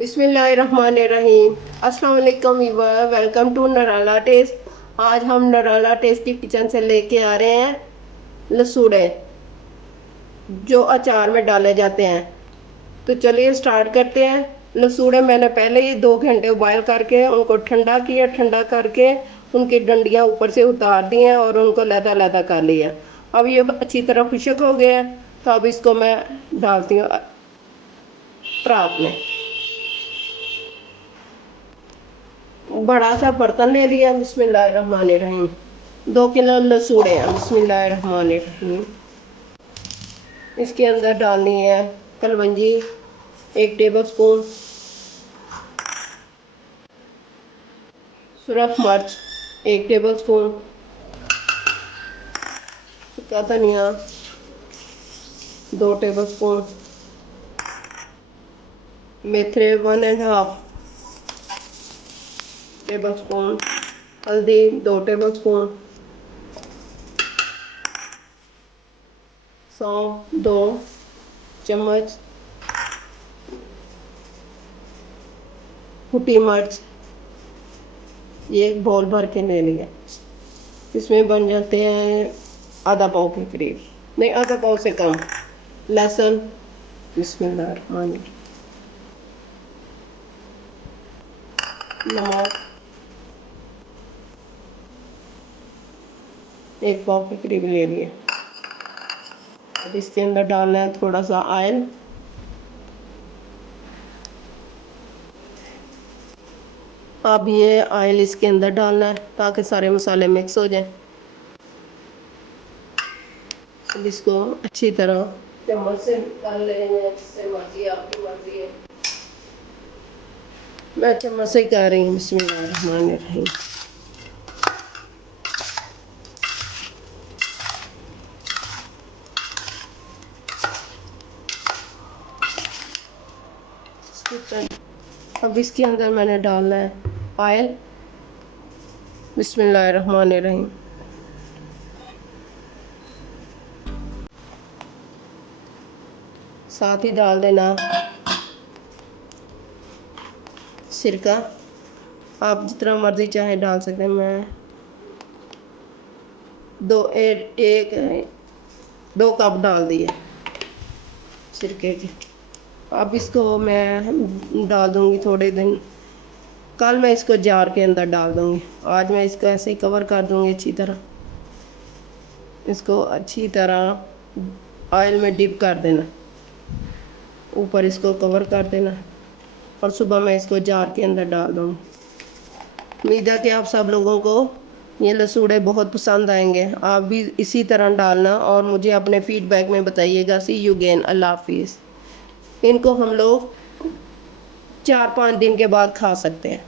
बिस्मिल्लाहिर्रहमानिर्रहीम। अस्सलाम वालेकुम वीवर, वेलकम टू नराला टेस्ट। आज हम नराला टेस्ट की किचन से लेके आ रहे हैं लसूड़े जो अचार में डाले जाते हैं। तो चलिए स्टार्ट करते हैं। लसूड़े मैंने पहले ही 2 घंटे बॉयल करके उनको ठंडा किया, ठंडा करके उनकी डंडियाँ ऊपर से उतार दी हैं और उनको लैदा लैदा कर लिया। अब ये अच्छी तरह खुश्क हो गया है, तो अब इसको मैं डालती हूँ परात में। बड़ा सा बर्तन ले लिया। बिस्मिल्लाहिर्रहमानिर्रहीम। 2 किलो लसूड़े हैं। बिस्मिल्लाहिर्रहमानिर्रहीम। इसके अंदर डालनी है कलवंजी 1 टेबल स्पून, सुरख मिर्च 1 टेबल स्पून, सूखा धनिया 2 टेबल स्पून, मेथरे 1.5 टेबल स्पून, हल्दी 2 टेबल स्पून, सौंफ 2 चम्मच, कुटी मिर्च ये एक बॉल भर के ले लिया। इसमें बन जाते हैं आधा पाव के करीब, नहीं आधा पाव से कम। लहसुन बिस्मिल्लाहिर्रहमानिर्रहीम, नमक 1 पाव के करीब ले लिए। अब इसके अंदर डालना है थोड़ा सा ऑयल। अब ये ऑयल इसके अंदर डालना है ताकि सारे मसाले मिक्स हो जाएं। अब इसको अच्छी तरह चम्मच से कर लेंगे, जिससे मर्जी, आपकी मर्जी है। मैं चम्मच से ही कर रही हूँ। बिस्मिल्लाहिर्रहमानिर्रहीम। अब इसके अंदर मैंने डालना है ऑयल। बिस्मिल्लाहिर्रहमानिर्रहीम। साथ ही डाल देना सिरका। आप जितना मर्जी चाहे डाल सकते हैं। मैं 2 कप डाल दिए सिरके के। अब इसको मैं डाल दूँगी थोड़े दिन। कल मैं इसको जार के अंदर डाल दूँगी। आज मैं इसको ऐसे ही कवर कर दूँगी अच्छी तरह। इसको अच्छी तरह ऑयल में डिप कर देना, ऊपर इसको कवर कर देना और सुबह मैं इसको जार के अंदर डाल दूँगी। उम्मीद है कि आप सब लोगों को ये लसूड़े बहुत पसंद आएंगे। आप भी इसी तरह डालना और मुझे अपने फीडबैक में बताइएगा। सी यू अगेन। अल्लाह हाफिज़। इनको हम लोग 4-5 दिन के बाद खा सकते हैं।